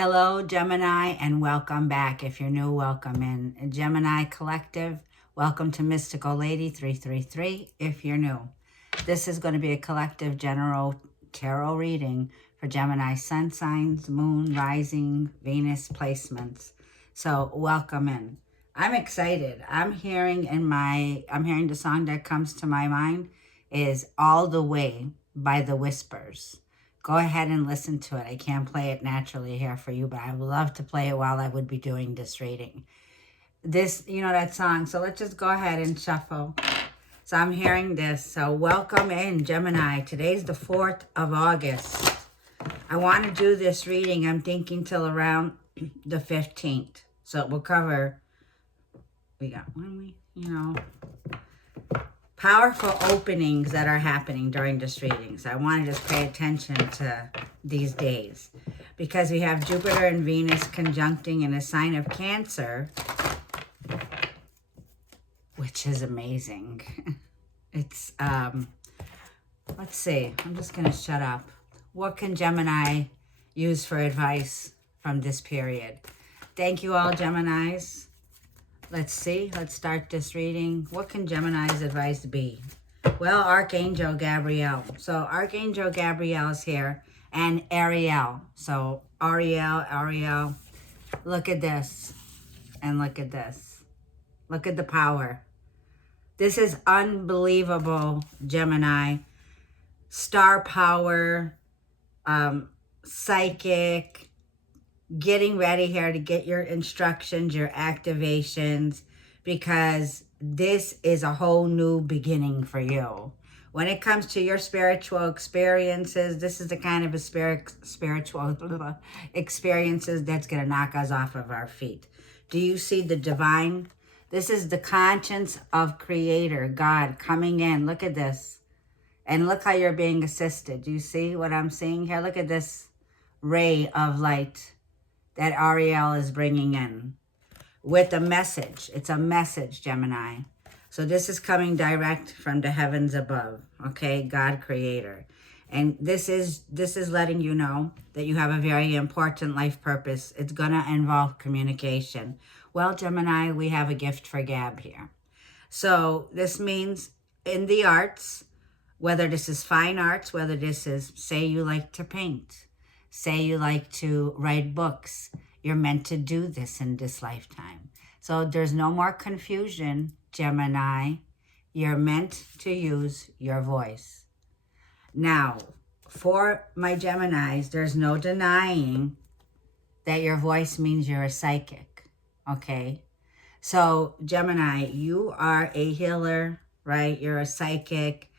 Hello, Gemini, and welcome back. If you're new, welcome in. Gemini Collective, welcome to Mystical Lady 333 if you're new. This is going to be a collective general tarot reading for Gemini sun signs, moon, rising, Venus placements. So welcome in. I'm excited. I'm hearing the song that comes to my mind is All the Way by the Whispers. Go ahead and listen to it. I can't play it naturally here for you, but I would love to play it while I would be doing this reading. This, you know that song. So let's just go ahead and shuffle. So I'm hearing this. So welcome in, Gemini. Today's the 4th of August. I want to do this reading, I'm thinking, till around the 15th. So we'll cover, we got one week, powerful openings that are happening during this reading. So I want to just pay attention to these days because we have Jupiter and Venus conjuncting in a sign of Cancer, which is amazing. It's, let's see, I'm just going to shut up. What can Gemini use for advice from this period? Thank you all, Geminis. Let's see. Let's start this reading. What can Gemini's advice be? Well, Archangel Gabriel. So Archangel Gabriel is here. And Ariel. So Ariel. Look at this. And look at this. Look at the power. This is unbelievable, Gemini. Star power. Psychic. Getting ready here to get your instructions, your activations, because this is a whole new beginning for you. When it comes to your spiritual experiences, this is the kind of a spiritual experiences that's going to knock us off of our feet. Do you see the divine? This is the conscience of Creator, God, coming in. Look at this. And look how you're being assisted. Do you see what I'm seeing here? Look at this ray of light that Ariel is bringing in with a message. It's a message, Gemini. So this is coming direct from the heavens above, okay? God Creator. And this is letting you know that you have a very important life purpose. It's going to involve communication. Well, Gemini, we have a gift for gab here. So this means in the arts, whether this is fine arts, whether this is, say you like to paint, say you like to write books, you're meant to do this in this lifetime. So there's no more confusion, Gemini. You're meant to use your voice. Now, for my Geminis, there's no denying that your voice means you're a psychic, okay? So, Gemini, you are a healer, right? You're a psychic.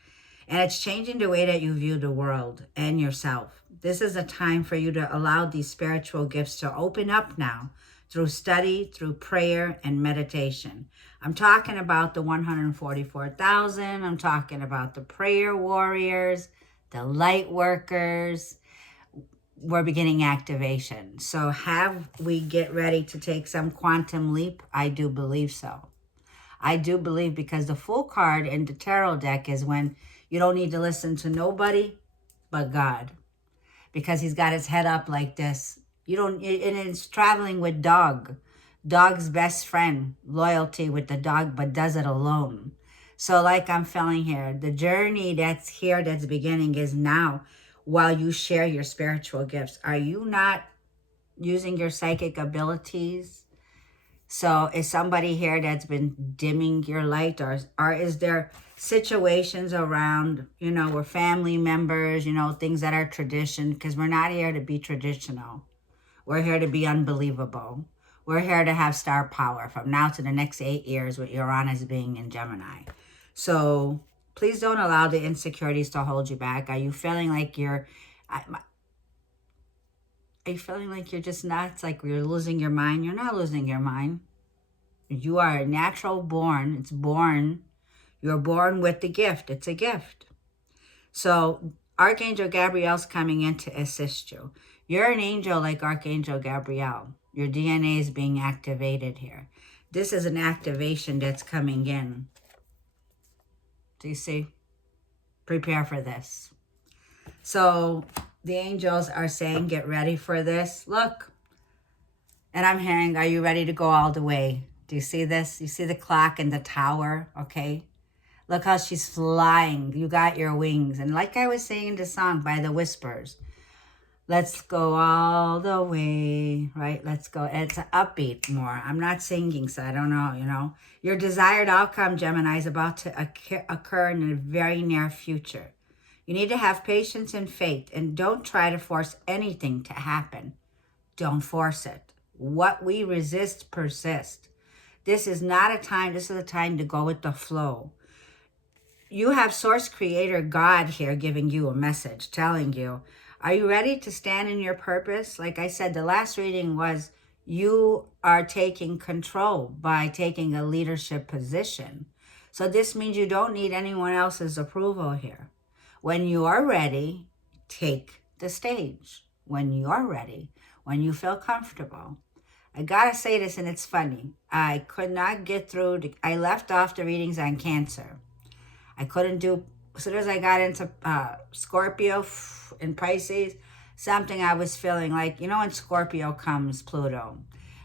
And it's changing the way that you view the world and yourself. This is a time for you to allow these spiritual gifts to open up now through study, through prayer, and meditation. I'm talking about the 144,000. I'm talking about the prayer warriors, the light workers. We're beginning activation. So have we get ready to take some quantum leap? I do believe so. I do believe, because the Fool card in the tarot deck is when you don't need to listen to nobody but God, because he's got his head up like this. You don't, and it's traveling with dog. Dog's best friend, loyalty with the dog, but does it alone. So like I'm feeling here, the journey that's here, that's beginning, is now while you share your spiritual gifts. Are you not using your psychic abilities? So is somebody here that's been dimming your light, or is there situations around, where family members, things that are tradition? Because we're not here to be traditional. We're here to be unbelievable. We're here to have star power from now to the next 8 years with Uranus being in Gemini. So please don't allow the insecurities to hold you back. Are you feeling like you're just nuts, like you're losing your mind? You're not losing your mind. You are a natural born. It's born. You're born with the gift. It's a gift. So Archangel Gabriel's coming in to assist you. You're an angel like Archangel Gabriel. Your DNA is being activated here. This is an activation that's coming in. Do you see? Prepare for this. So the angels are saying, get ready for this. Look, And I'm hearing, are you ready to go all the way? Do you see this? You see the clock in the tower, okay? Look how she's flying. You got your wings. And like I was saying in the song by the Whispers, let's go all the way, right? Let's go. It's an upbeat more. I'm not singing, so I don't know, you know. Your desired outcome, Gemini, is about to occur in the very near future. You need to have patience and faith, and don't try to force anything to happen. Don't force it. What we resist persists. This is not a time, this is a time to go with the flow. You have Source Creator God here giving you a message, telling you, are you ready to stand in your purpose? Like I said, the last reading was you are taking control by taking a leadership position. So this means you don't need anyone else's approval here. When you are ready, take the stage. When you are ready, when you feel comfortable. I gotta say this, and it's funny. I could not get through. I left off the readings on Cancer. I couldn't do, as soon as I got into Scorpio and Pisces, something I was feeling like, you know, when Scorpio comes, Pluto,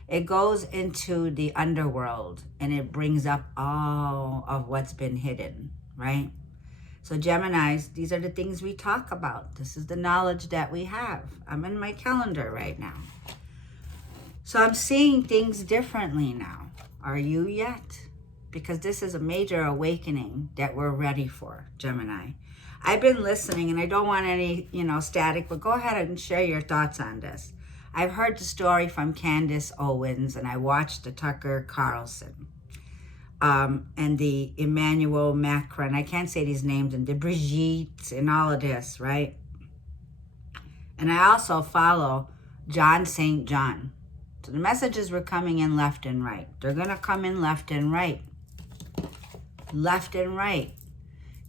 it goes into the underworld and it brings up all of what's been hidden, right? So Geminis, these are the things we talk about. This is the knowledge that we have. I'm in my calendar right now. So I'm seeing things differently now. Are you yet? Because this is a major awakening that we're ready for, Gemini. I've been listening, and I don't want any, static, but go ahead and share your thoughts on this. I've heard the story from Candace Owens, and I watched the Tucker Carlson, and the Emmanuel Macron. I can't say these names, and the Brigitte, and all of this, right? And I also follow John St. John. So the messages were coming in left and right. They're going to come in left and right. Left and right.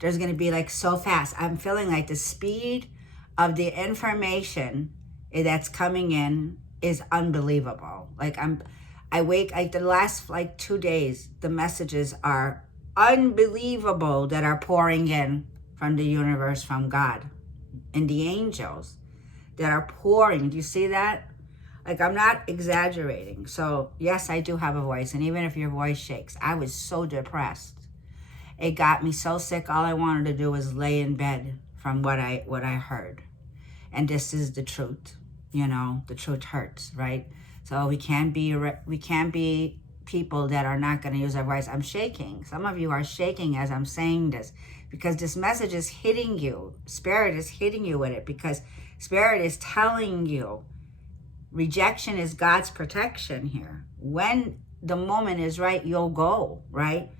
There's going to be like so fast. I'm feeling like the speed of the information that's coming in is unbelievable. Like I wake, like the last 2 days, the messages are unbelievable that are pouring in from the universe, from God, and the angels that are pouring. Do you see that? Like, I'm not exaggerating. So yes, I do have a voice. And even if your voice shakes, I was so depressed. It got me so sick. All I wanted to do was lay in bed from what I heard. And this is the truth. The truth hurts, right? So we can't be people that are not going to use our voice. I'm shaking. Some of you are shaking as I'm saying this, because this message is hitting you. Spirit is hitting you with it, because Spirit is telling you rejection is God's protection here. When the moment is right, you'll go, right?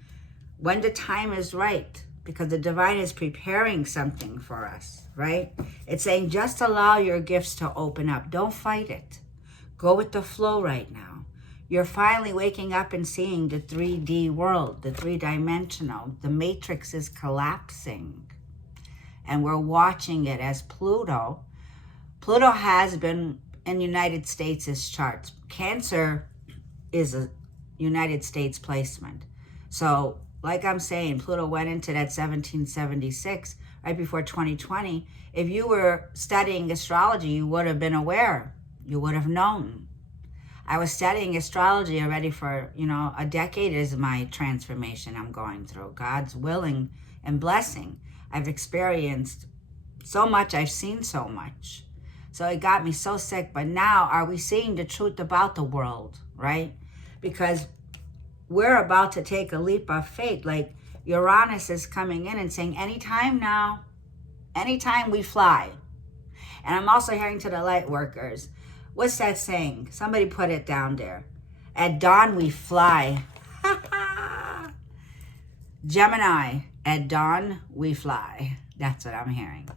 When the time is right, because the divine is preparing something for us, right? It's saying just allow your gifts to open up. Don't fight it. Go with the flow right now. You're finally waking up and seeing the 3D world, the three-dimensional. The matrix is collapsing. And we're watching it as Pluto has been in United States' charts. Cancer is a United States placement. So, like I'm saying, Pluto went into that 1776, right before 2020. If you were studying astrology, you would have been aware. You would have known. I was studying astrology already for, a decade is my transformation I'm going through. God's willing and blessing. I've experienced so much. I've seen so much. So it got me so sick. But now, are we seeing the truth about the world, right? Because we're about to take a leap of faith. Like Uranus is coming in and saying, anytime now, anytime we fly. And I'm also hearing to the light workers, what's that saying? Somebody put it down there. At dawn we fly. Gemini, at dawn we fly. That's what I'm hearing.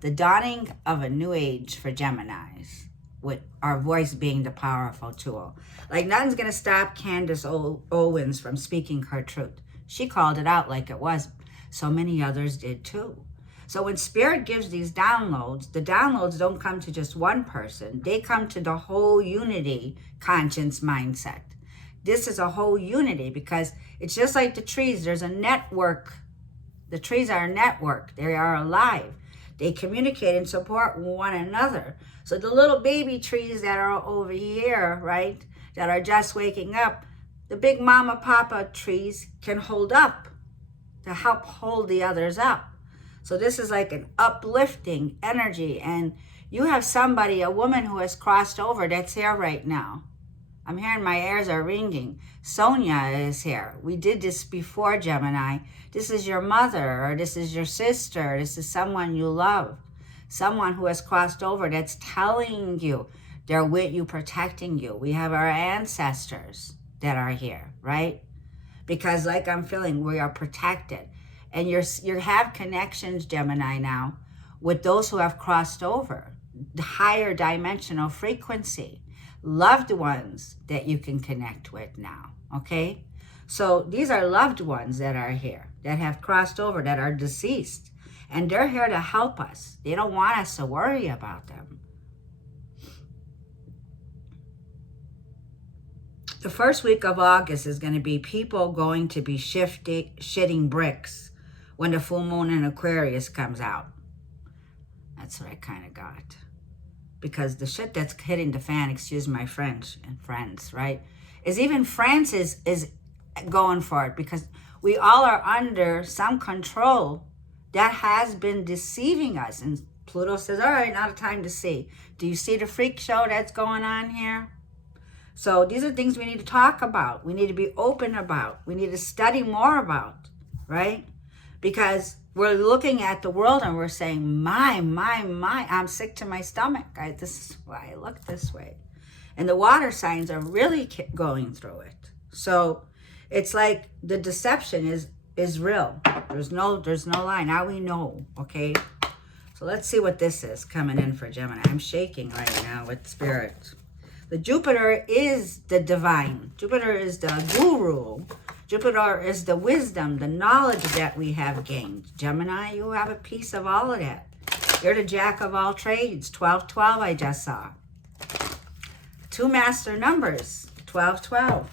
The dawning of a new age for Geminis, with our voice being the powerful tool. Like nothing's going to stop Candace Owens from speaking her truth. She called it out like it was. So many others did too. So when Spirit gives these downloads, the downloads don't come to just one person. They come to the whole unity conscience mindset. This is a whole unity, because it's just like the trees. There's a network. The trees are a network. They are alive. They communicate and support one another. So the little baby trees that are over here, right? that are just waking up, the big mama papa trees can hold up to help hold the others up. So this is like an uplifting energy. And you have somebody, a woman who has crossed over that's here right now. I'm hearing my ears are ringing. Sonia is here. We did this before, Gemini. This is your mother, or this is your sister. This is someone you love. Someone who has crossed over that's telling you they're with you, protecting you. We have our ancestors that are here, right? Because like I'm feeling, we are protected. And you have connections, Gemini, now with those who have crossed over. The higher dimensional frequency. Loved ones that you can connect with now, okay? So these are loved ones that are here, that have crossed over, that are deceased. And they're here to help us. They don't want us to worry about them. The first week of August is going to be people going to be shitting bricks when the full moon in Aquarius comes out. That's what I kind of got. Because the shit that's hitting the fan, excuse my French and friends, right? Is even France is going for it, because we all are under some control that has been deceiving us. And Pluto says, all right, now the time to see. Do you see the freak show that's going on here? So these are things we need to talk about. We need to be open about. We need to study more about, right? Because we're looking at the world and we're saying, my, I'm sick to my stomach. This is why I look this way. And the water signs are really going through it. So it's like the deception is real. There's no lie. Now we know, okay? So let's see what this is coming in for Gemini. I'm shaking right now with spirit. The Jupiter is the divine. Jupiter is the guru. Jupiter is the wisdom, the knowledge that we have gained. Gemini, you have a piece of all of that. You're the jack of all trades. 1212 I just saw. Two master numbers. 1212.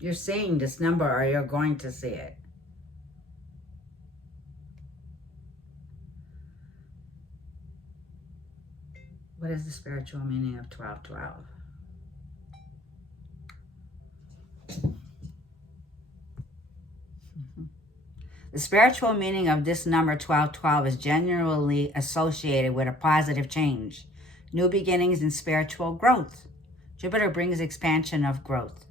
You're seeing this number, or you're going to see it. What is the spiritual meaning of 1212? The spiritual meaning of this number 1212 is generally associated with a positive change, new beginnings, and spiritual growth. Jupiter brings expansion of growth.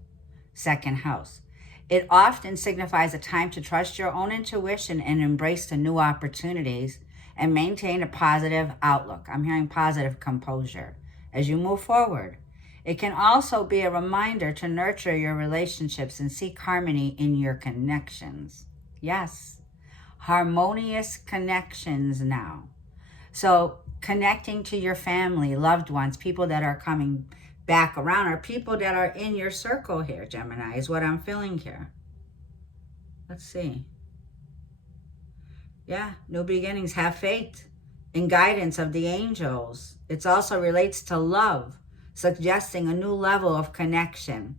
Second house. It often signifies a time to trust your own intuition and embrace the new opportunities and maintain a positive outlook. I'm hearing positive composure as you move forward. It can also be a reminder to nurture your relationships and seek harmony in your connections. Yes, harmonious connections now. So connecting to your family, loved ones, people that are coming back around, or people that are in your circle here, Gemini, is what I'm feeling here. Let's see. Yeah, new beginnings. Have faith in guidance of the angels. It also relates to love, suggesting a new level of connection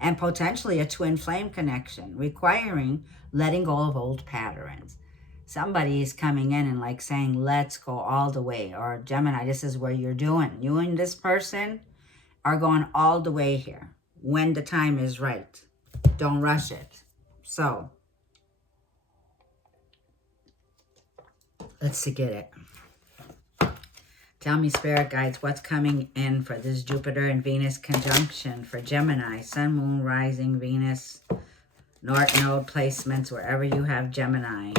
and potentially a twin flame connection, requiring letting go of old patterns. Somebody is coming in and like saying, let's go all the way. Or Gemini, this is where you're doing. You and this person are going all the way here when the time is right. Don't rush it. So let's get it. Tell me, spirit guides, what's coming in for this Jupiter and Venus conjunction for Gemini, Sun, Moon, Rising, Venus, North Node placements, wherever you have Gemini.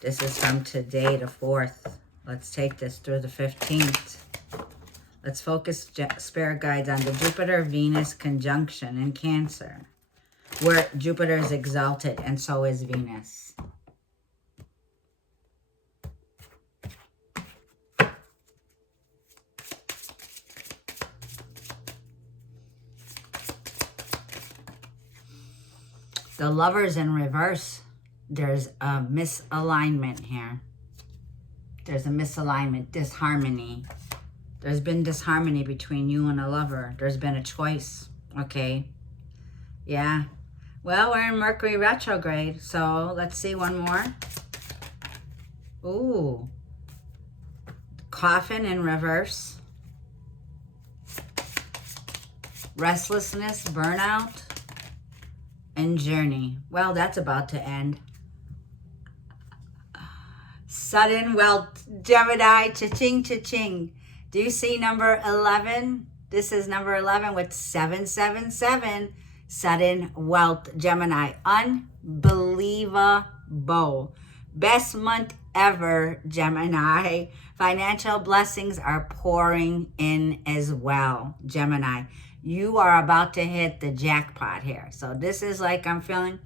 This is from today, the 4th. Let's take this through the 15th. Let's focus, spirit guides, on the Jupiter-Venus conjunction in Cancer, where Jupiter is exalted and so is Venus. The Lovers in reverse, there's a misalignment here. There's a misalignment, disharmony. There's been disharmony between you and a lover. There's been a choice, okay? Yeah. Well, we're in Mercury retrograde, so let's see one more. Ooh. Coffin in reverse. Restlessness, burnout, and journey. Well, that's about to end. Sudden wealth, Gemini, cha-ching, cha-ching. Do you see number 11? This is number 11 with 777. Sudden wealth, Gemini. Unbelievable. Best month ever, Gemini. Financial blessings are pouring in as well, Gemini. You are about to hit the jackpot here. So this is like I'm feeling,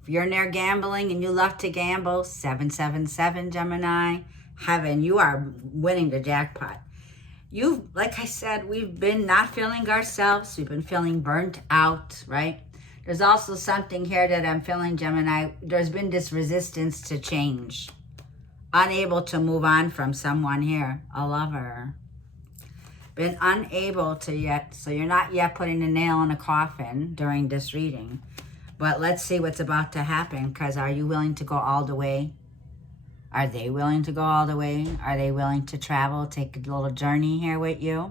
if you're near gambling and you love to gamble, 777, Gemini. Heaven, you are winning the jackpot. Like I said, we've been not feeling ourselves. We've been feeling burnt out, right? There's also something here that I'm feeling, Gemini. There's been this resistance to change. Unable to move on from someone here, a lover. Been unable to yet, so you're not yet putting the nail in a coffin during this reading. But let's see what's about to happen, because are you willing to go all the way? Are they willing to go all the way? Are they willing to travel, take a little journey here with you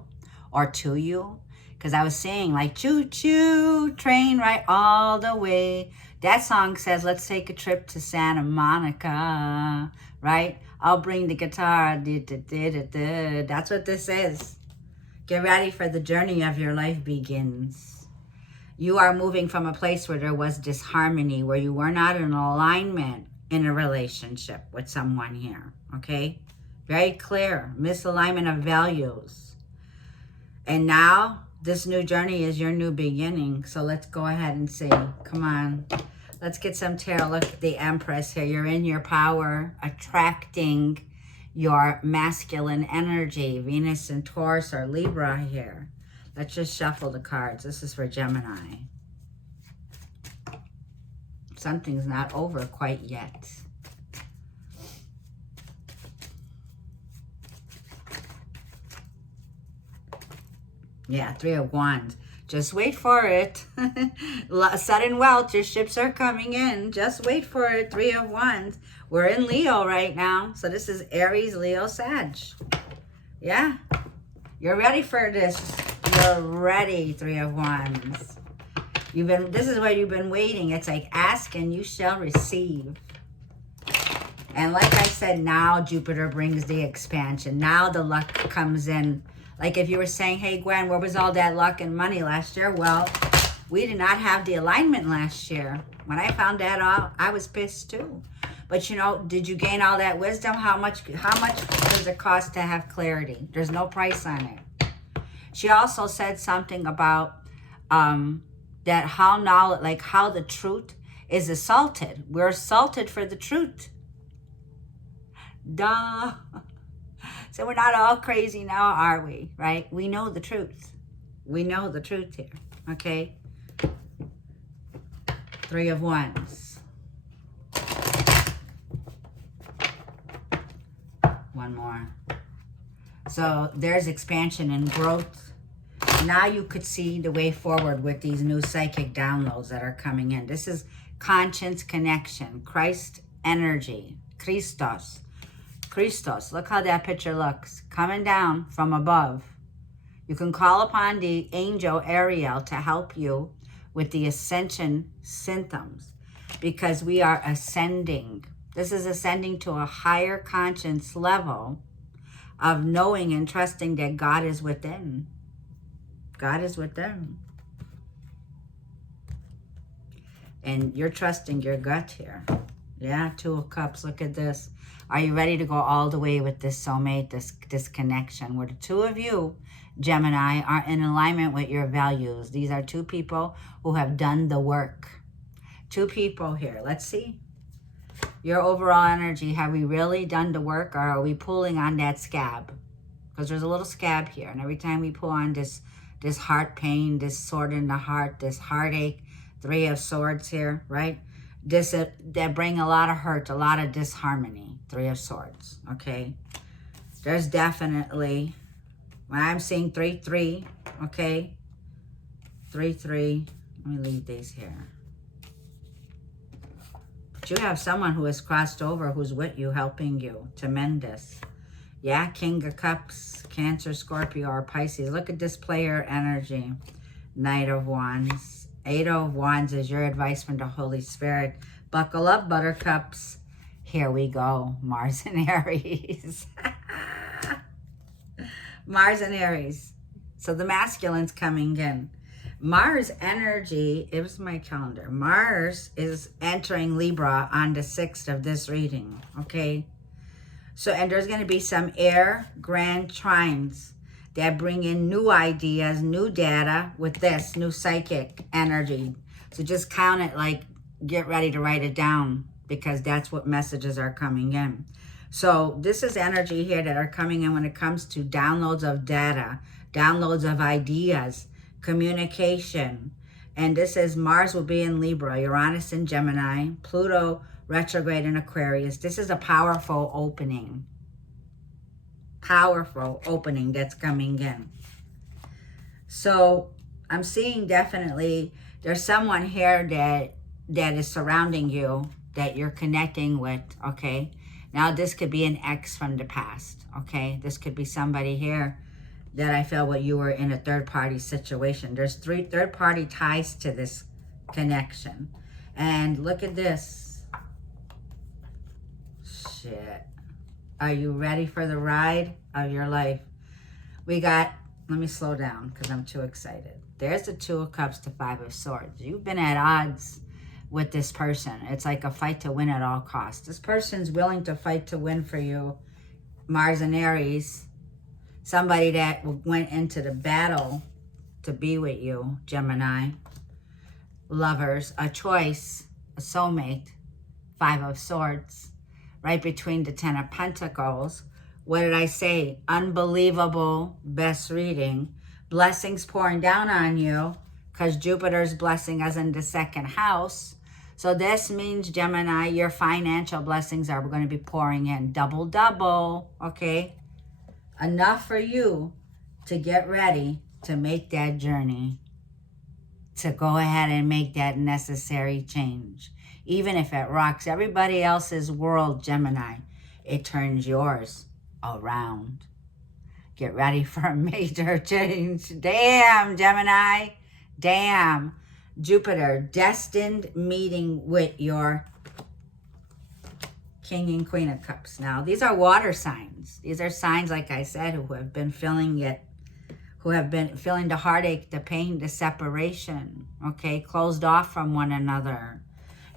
or to you? Because I was saying like choo-choo, train right all the way. That song says, let's take a trip to Santa Monica, right? I'll bring the guitar. That's what this is. Get ready for the journey of your life begins. You are moving from a place where there was disharmony, where you were not in alignment in a relationship with someone here, okay? Very clear, misalignment of values. And now, this new journey is your new beginning. So let's go ahead and see. Come on. Let's get some tarot. Look at the Empress here. You're in your power, attracting your masculine energy. Venus and Taurus or Libra here. Let's just shuffle the cards. This is for Gemini. Something's not over quite yet. Yeah, 3 of Wands. Just wait for it. Sudden wealth, your ships are coming in. Just wait for it. 3 of Wands. We're in Leo right now. So this is Aries, Leo, Sag. Yeah. You're ready for this. You're ready, 3 of Wands. This is where you've been waiting. It's like ask and you shall receive. And like I said, now Jupiter brings the expansion. Now the luck comes in. Like if you were saying, hey, Gwen, where was all that luck and money last year? Well, we did not have the alignment last year. When I found that out, I was pissed too. But you know, did you gain all that wisdom? How much does it cost to have clarity? There's no price on it. She also said something about that how the truth is assaulted. We're assaulted for the truth. Duh. So we're not all crazy now, are we? Right? We know the truth. We know the truth here. Okay? 3 of Wands. One more. So there's expansion and growth. Now you could see the way forward with these new psychic downloads that are coming in. This is conscience connection. Christ energy. Christos. Christos. Look how that picture looks. Coming down from above. You can call upon the angel Ariel to help you with the ascension symptoms because we are ascending. This is ascending to a higher conscience level of knowing and trusting that God is within. God is within. And you're trusting your gut here. Yeah, 2 of Cups. Look at this. Are you ready to go all the way with this soulmate, this connection? Where the 2 of you, Gemini, are in alignment with your values. These are 2 people who have done the work. 2 people here. Let's see. Your overall energy. Have we really done the work or are we pulling on that scab? Because there's a little scab here. And every time we pull on this heart pain, this sword in the heart, this heartache, 3 of Swords here, right? That bring a lot of hurt, a lot of disharmony. 3 of Swords, okay? There's definitely, when I'm seeing 3-3, okay? 3-3, let me leave these here. But you have someone who has crossed over, who's with you, helping you to mend this. Yeah, King of Cups, Cancer, Scorpio, or Pisces. Look at this player energy. Knight of Wands. Eight of Wands is your advice from the Holy Spirit. Buckle up, buttercups. Here we go. Mars and Aries. Mars and Aries. So the masculine's coming in. Mars energy, it was my calendar. Mars is entering Libra on the 6th of this reading, okay? So, and there's going to be some air grand trines that bring in new ideas, new data with this new psychic energy. So just count it, like get ready to write it down, because that's what messages are coming in. So this is energy here that are coming in when it comes to downloads of data, downloads of ideas, communication. And this is Mars will be in Libra, Uranus in Gemini, Pluto retrograde in Aquarius. This is a powerful opening. Powerful opening that's coming in. So I'm seeing definitely there's someone here that is surrounding you, that you're connecting with, okay? Now this could be an ex from the past, okay? This could be somebody here that I feel you were in a third-party situation. There's third-party ties to this connection. And look at this. Shit. Are you ready for the ride of your life? We got, let me slow down because I'm too excited. There's the Two of Cups to Five of Swords. You've been at odds with this person. It's like a fight to win at all costs. This person's willing to fight to win for you. Mars and Aries. Somebody that went into the battle to be with you, Gemini. Lovers, a choice, a soulmate, Five of Swords. Right between the Ten of Pentacles. What did I say? Unbelievable, best reading. Blessings pouring down on you because Jupiter's blessing us in the second house. So this means, Gemini, your financial blessings are going to be pouring in. Double, double, okay? Enough for you to get ready to make that journey. To go ahead and make that necessary change. Even if it rocks everybody else's world, Gemini, it turns yours around. Get ready for a major change. Damn, Gemini. Damn. Jupiter, destined meeting with your King and Queen of Cups. Now, these are water signs. These are signs, like I said, who have been feeling it, who have been feeling the heartache, the pain, the separation, okay, closed off from one another.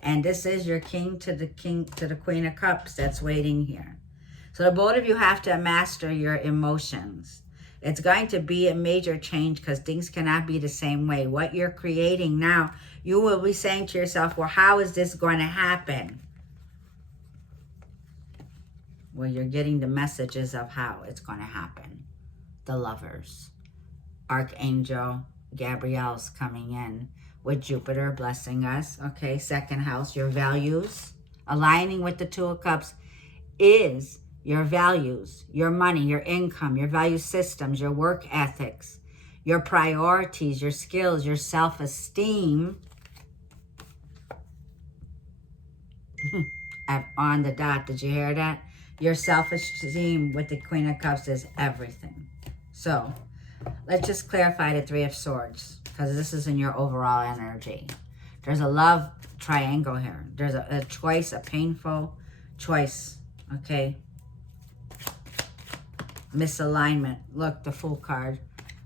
And this is your King to the Queen of Cups that's waiting here. So the both of you have to master your emotions. It's going to be a major change because things cannot be the same way. What you're creating now, you will be saying to yourself, well, how is this going to happen? Well, you're getting the messages of how it's going to happen. The Lovers. Archangel Gabriel's coming in with Jupiter blessing us. Okay, second house, your values. Aligning with the Two of Cups is your values, your money, your income, your value systems, your work ethics, your priorities, your skills, your self-esteem. On the dot, did you hear that? Your self-esteem with the Queen of Cups is everything. So, let's just clarify the Three of Swords, because this is in your overall energy. There's a love triangle here. There's a choice, a painful choice, okay? Misalignment. Look, the Fool card.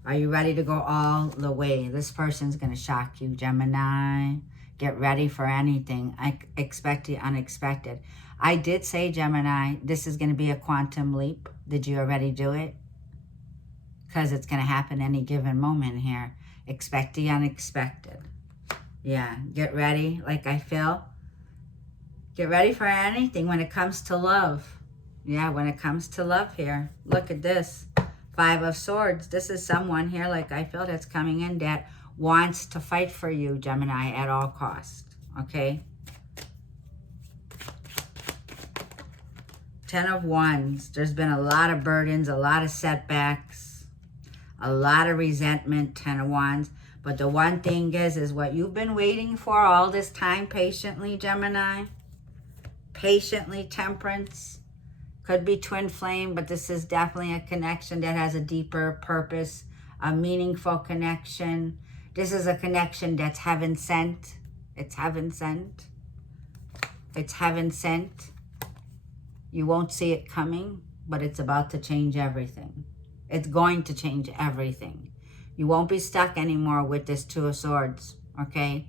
Are you ready to go all the way? This person's going to shock you, Gemini. Get ready for anything. I expect the unexpected. I did say, Gemini, this is going to be a quantum leap. Did you already do it? Because it's going to happen any given moment here. Expect the unexpected. Yeah, get ready, like I feel. Get ready for anything when it comes to love. Yeah, when it comes to love here. Look at this. Five of Swords. This is someone here, like I feel, that's coming in that wants to fight for you, Gemini, at all costs. Okay? Ten of Wands. There's been a lot of burdens, a lot of setbacks, a lot of resentment, Ten of Wands. But the one thing is what you've been waiting for all this time patiently, Gemini. Patiently, Temperance. Could be twin flame, but this is definitely a connection that has a deeper purpose, a meaningful connection. This is a connection that's heaven sent. It's heaven sent. It's heaven sent. You won't see it coming, but it's about to change everything. It's going to change everything. You won't be stuck anymore with this Two of Swords, okay?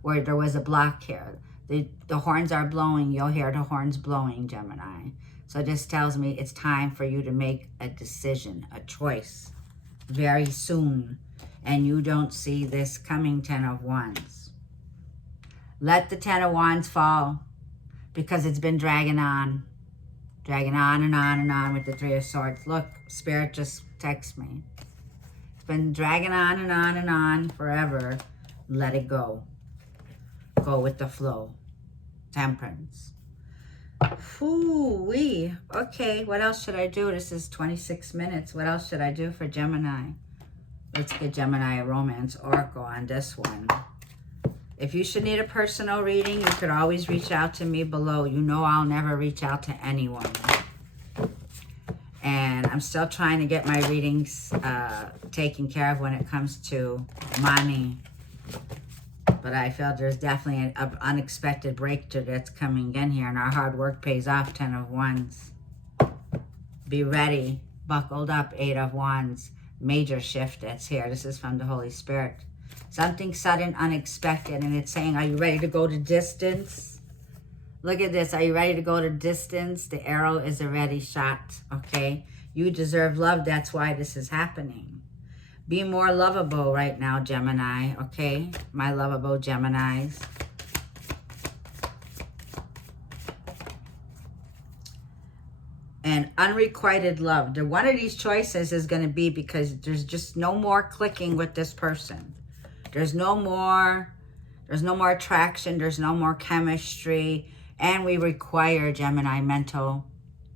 Where there was a block here. The horns are blowing. You'll hear the horns blowing, Gemini. So this tells me it's time for you to make a decision, a choice, very soon. And you don't see this coming, Ten of Wands. Let the Ten of Wands fall, because it's been dragging on. Dragging on and on and on with the Three of Swords. Look, Spirit just text me. It's been dragging on and on and on forever. Let it go. Go with the flow. Temperance. Whoo-wee. Okay, what else should I do? This is 26 minutes. What else should I do for Gemini? Let's get Gemini a romance oracle on this one. If you should need a personal reading, you could always reach out to me below. You know I'll never reach out to anyone. And I'm still trying to get my readings taken care of when it comes to money. But I feel there's definitely an unexpected breakthrough that's coming in here. And our hard work pays off, Ten of Wands. Be ready. Buckled up, Eight of Wands. Major shift that's here. This is from the Holy Spirit. Something sudden, unexpected. And it's saying, are you ready to go to distance? Look at this. Are you ready to go to distance? The arrow is already shot. Okay. You deserve love. That's why this is happening. Be more lovable right now, Gemini. Okay. My lovable Geminis. And unrequited love. One of these choices is going to be because there's just no more clicking with this person. There's no more attraction. There's no more chemistry. And we require, Gemini, mental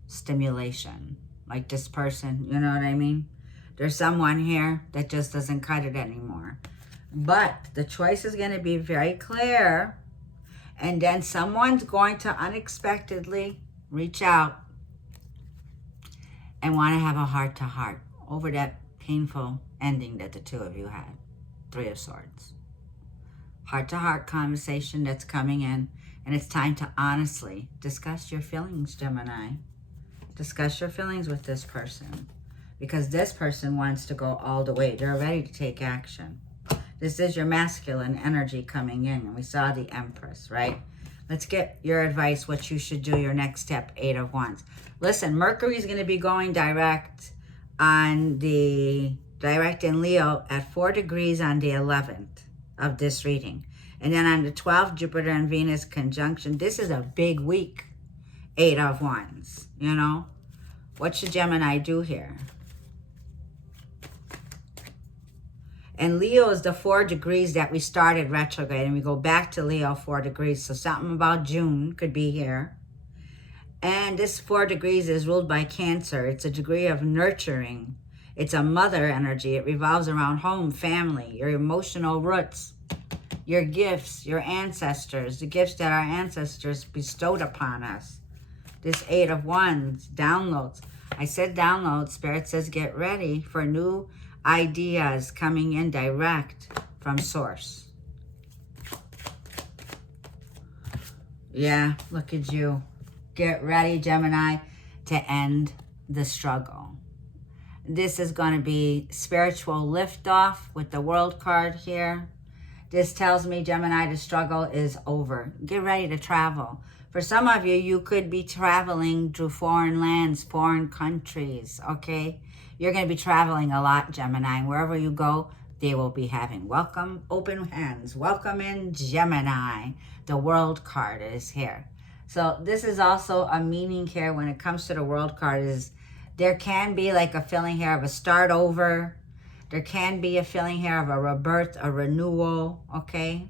stimulation. Like this person, you know what I mean? There's someone here that just doesn't cut it anymore. But the choice is going to be very clear. And then someone's going to unexpectedly reach out and want to have a heart-to-heart over that painful ending that the two of you had. Three of Swords. Heart-to-heart conversation that's coming in. And it's time to honestly discuss your feelings, Gemini. Discuss your feelings with this person. Because this person wants to go all the way. They're ready to take action. This is your masculine energy coming in. And we saw the Empress, right? Let's get your advice, what you should do, your next step, Eight of Wands. Listen, Mercury is going to be going direct in Leo at 4 degrees on the 11th of this reading. And then on the 12th, Jupiter and Venus conjunction. This is a big week, Eight of Wands, you know? What should Gemini do here? And Leo is the 4 degrees that we started retrograde. And we go back to Leo 4 degrees. So something about June could be here. And this 4 degrees is ruled by Cancer. It's a degree of nurturing. It's a mother energy. It revolves around home, family, your emotional roots, your gifts, your ancestors, the gifts that our ancestors bestowed upon us. This Eight of Wands, downloads. I said downloads. Spirit says get ready for new ideas coming in direct from source. Yeah, look at you. Get ready, Gemini, to end the struggle. This is going to be spiritual liftoff with the World card here. This tells me, Gemini, the struggle is over. Get ready to travel. For some of you, you could be traveling to foreign lands, foreign countries, okay? You're going to be traveling a lot, Gemini. And wherever you go, they will be having welcome, open hands. Welcome in, Gemini. The World card is here. So this is also a meaning here when it comes to the World card is there can be like a feeling here of a start over. There can be a feeling here of a rebirth, a renewal, okay?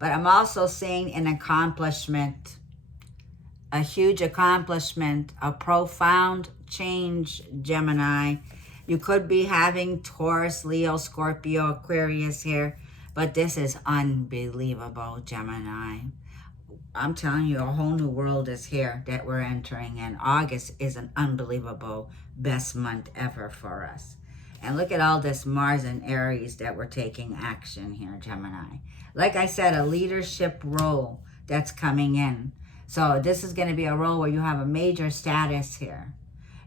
But I'm also seeing an accomplishment, a huge accomplishment, a profound change, Gemini. You could be having Taurus, Leo, Scorpio, Aquarius here, but this is unbelievable, Gemini. I'm telling you, a whole new world is here that we're entering, and August is an unbelievable best month ever for us. And look at all this Mars and Aries that we're taking action here, Gemini. Like I said, a leadership role that's coming in. So this is going to be a role where you have a major status here.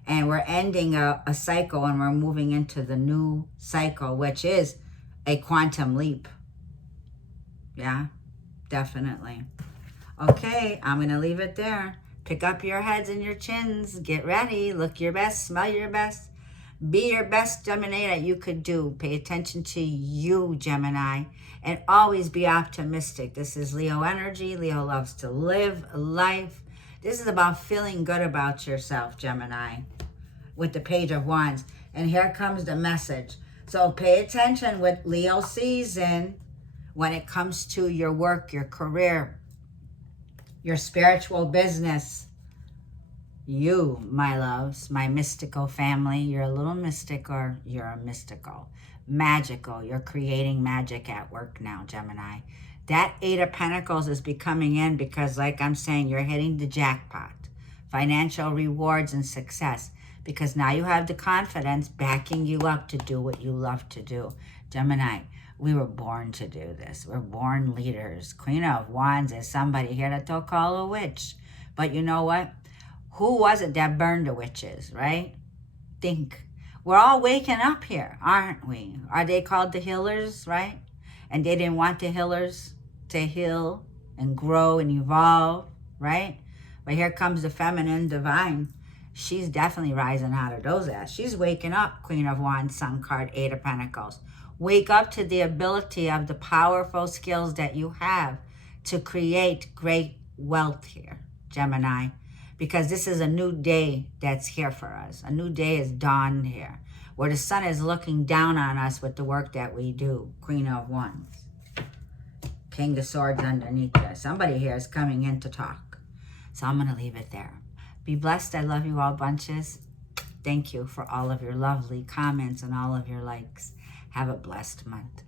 And we're ending a cycle and we're moving into the new cycle, which is a quantum leap. Yeah, definitely. Okay, I'm going to leave it there. Pick up your heads and your chins. Get ready. Look your best. Smell your best. Be your best Gemini that you could do. Pay attention to you, Gemini. And always be optimistic. This is Leo energy. Leo loves to live life. This is about feeling good about yourself, Gemini, with the Page of Wands. And here comes the message. So pay attention with Leo season when it comes to your work, your career, your spiritual business. You, my loves, my mystical family, you're a little mystic or you're a mystical. Magical, you're creating magic at work now, Gemini. That Eight of Pentacles is becoming in because, like I'm saying, you're hitting the jackpot. Financial rewards and success. Because now you have the confidence backing you up to do what you love to do. Gemini, we were born to do this. We're born leaders. Queen of Wands is somebody here that they'll call a witch. But you know what? Who was it that burned the witches, right? Think. We're all waking up here, aren't we? Are they called the healers, right? And they didn't want the healers to heal and grow and evolve, right? But here comes the feminine divine. She's definitely rising out of those ass. She's waking up, Queen of Wands, Sun card, Eight of Pentacles. Wake up to the ability of the powerful skills that you have to create great wealth here, Gemini. Because this is a new day that's here for us. A new day is dawned here, where the sun is looking down on us with the work that we do. Queen of Wands. King of Swords underneath there. Somebody here is coming in to talk. So I'm going to leave it there. Be blessed. I love you all bunches. Thank you for all of your lovely comments and all of your likes. Have a blessed month.